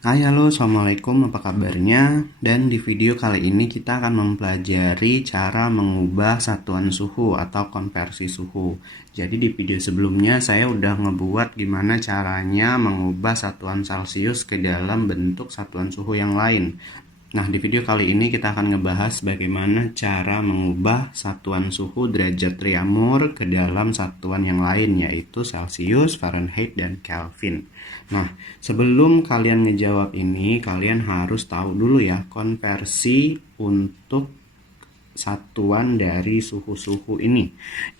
Hai halo, assalamualaikum, apa kabarnya? Dan di video kali ini kita akan mempelajari cara mengubah satuan suhu atau konversi suhu. Jadi di video sebelumnya saya udah ngebuat gimana caranya mengubah satuan Celcius ke dalam bentuk satuan suhu yang lain. Nah, di video kali ini kita akan ngebahas bagaimana cara mengubah satuan suhu derajat Reaumur ke dalam satuan yang lain, yaitu Celcius, Fahrenheit, dan Kelvin. Nah, sebelum kalian ngejawab ini, kalian harus tahu dulu ya konversi untuk satuan dari suhu-suhu ini.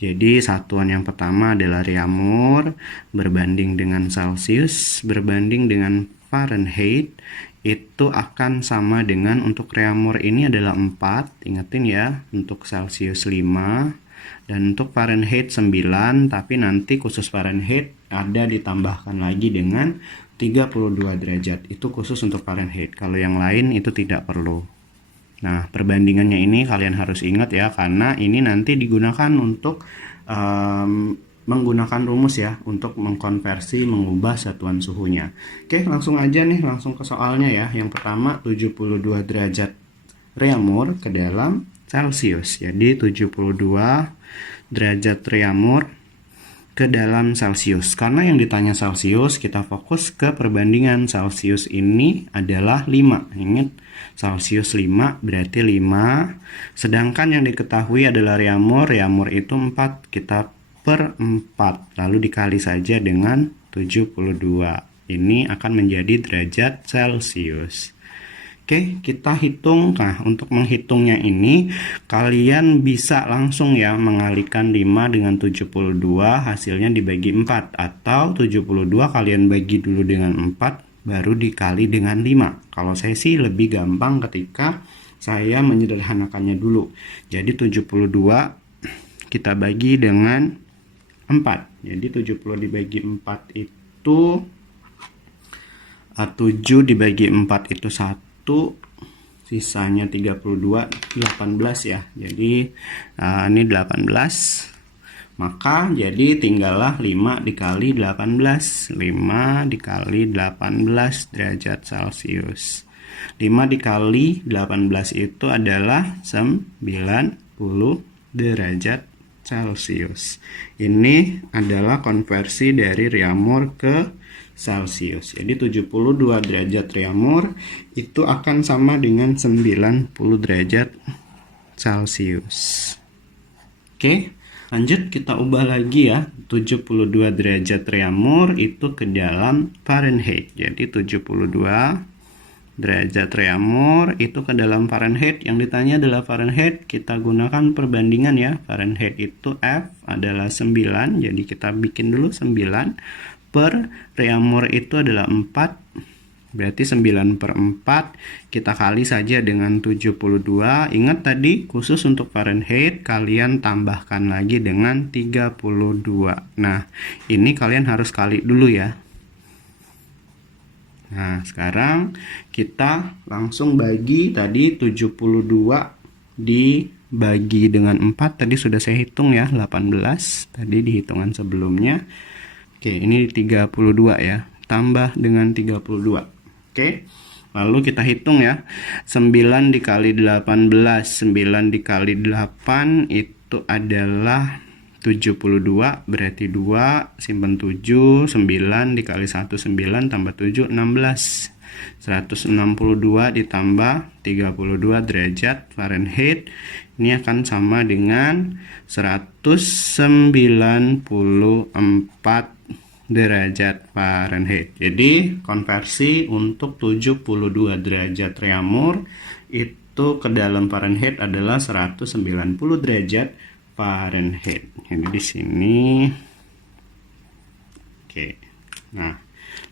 Jadi satuan yang pertama adalah Reaumur berbanding dengan Celcius berbanding dengan Fahrenheit, itu akan sama dengan untuk Reaumur ini adalah 4, ingetin ya, untuk Celcius 5, dan untuk Fahrenheit 9, tapi nanti khusus Fahrenheit ada ditambahkan lagi dengan 32 derajat, itu khusus untuk Fahrenheit, kalau yang lain itu tidak perlu. Nah, perbandingannya ini kalian harus ingat ya, karena ini nanti digunakan untuk menggunakan rumus ya untuk mengkonversi mengubah satuan suhunya. Oke, langsung aja nih, langsung ke soalnya ya. Yang pertama 72 derajat Reaumur ke dalam Celcius. Jadi 72 derajat Reaumur ke dalam Celcius. Karena yang ditanya Celcius, kita fokus ke perbandingan. Celcius ini adalah 5. Ingat, Celcius 5 berarti 5. Sedangkan yang diketahui adalah Reaumur. Reaumur itu 4. Kita per 4 lalu dikali saja dengan 72, ini akan menjadi derajat Celcius. Oke, kita hitung. Nah, untuk menghitungnya ini kalian bisa langsung ya mengalihkan 5 dengan 72, hasilnya dibagi 4, atau 72 kalian bagi dulu dengan 4 baru dikali dengan 5. Kalau saya sih lebih gampang ketika saya menyederhanakannya dulu. Jadi 72 kita bagi dengan 4. Jadi 70 dibagi 4 itu 7 dibagi 4 itu 1, sisanya 32, 18 ya. Jadi ini 18. Maka jadi tinggallah 5 dikali 18. 5 dikali 18 derajat Celcius. 5 dikali 18 itu adalah 90 derajat Celcius. Ini adalah konversi dari Reaumur ke Celcius. Jadi 72 derajat Reaumur itu akan sama dengan 90 derajat Celcius. Oke, lanjut kita ubah lagi ya. 72 derajat Reaumur itu ke dalam Fahrenheit. Jadi 72 derajat Reaumur itu ke dalam Fahrenheit. Yang ditanya adalah Fahrenheit, kita gunakan perbandingan ya. Fahrenheit itu F adalah 9, jadi kita bikin dulu 9 per Reaumur itu adalah 4, berarti 9 per 4 kita kali saja dengan 72. Ingat tadi khusus untuk Fahrenheit kalian tambahkan lagi dengan 32. Nah, ini kalian harus kali dulu ya. Nah, sekarang kita langsung bagi tadi 72 dibagi dengan 4. Tadi sudah saya hitung ya, 18. Tadi di hitungan sebelumnya. Oke, ini 32 ya. Tambah dengan 32. Oke. Lalu kita hitung ya. 9 dikali 18. 9 dikali 8 itu adalah 72, berarti 2, simpan 7, 9 dikali 1, 9 tambah 7, 16. 162 ditambah 32 derajat Fahrenheit, ini akan sama dengan 194 derajat Fahrenheit. Jadi konversi untuk 72 derajat Reaumur itu ke dalam Fahrenheit adalah 190 derajat Fahrenheit. Jadi di sini. Oke. Nah,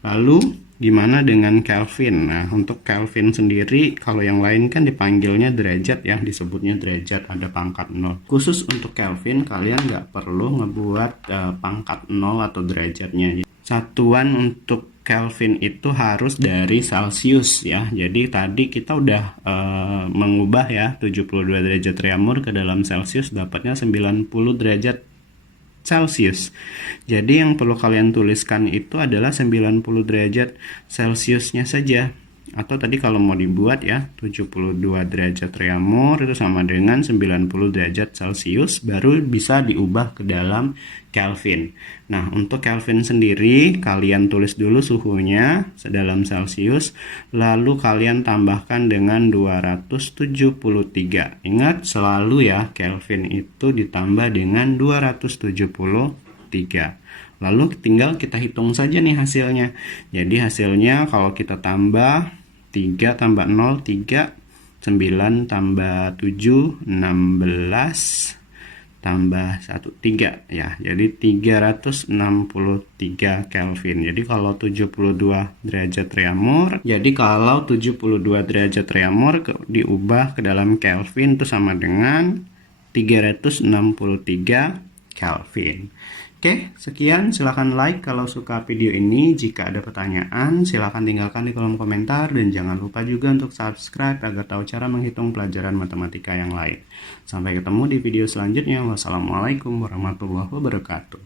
lalu gimana dengan Kelvin? Nah, untuk Kelvin sendiri, kalau yang lain kan dipanggilnya derajat ya, disebutnya derajat, ada pangkat 0. Khusus untuk Kelvin, kalian nggak perlu ngebuat pangkat 0 atau derajatnya. Satuan untuk Kelvin itu harus dari Celcius ya. Jadi tadi kita udah mengubah ya 72 derajat Reaumur ke dalam Celcius, dapatnya 90 derajat Celcius. Jadi yang perlu kalian tuliskan itu adalah 90 derajat Celciusnya saja. Atau tadi kalau mau dibuat ya, 72 derajat Reaumur itu sama dengan 90 derajat Celcius, baru bisa diubah ke dalam Kelvin. Nah, untuk Kelvin sendiri kalian tulis dulu suhunya dalam Celcius, lalu kalian tambahkan dengan 273. Ingat selalu ya, Kelvin itu ditambah dengan 273. Lalu tinggal kita hitung saja nih hasilnya. Jadi hasilnya kalau kita tambah 3 tambah 0, 3, 9 tambah 7, 16, tambah 1, 3 ya. Jadi 363 Kelvin. Jadi kalau 72 derajat Reaumur, diubah ke dalam Kelvin itu sama dengan 363 Kelvin. Oke, sekian. Silahkan like kalau suka video ini. Jika ada pertanyaan, silahkan tinggalkan di kolom komentar. Dan jangan lupa juga untuk subscribe agar tahu cara menghitung pelajaran matematika yang lain. Sampai ketemu di video selanjutnya. Wassalamualaikum warahmatullahi wabarakatuh.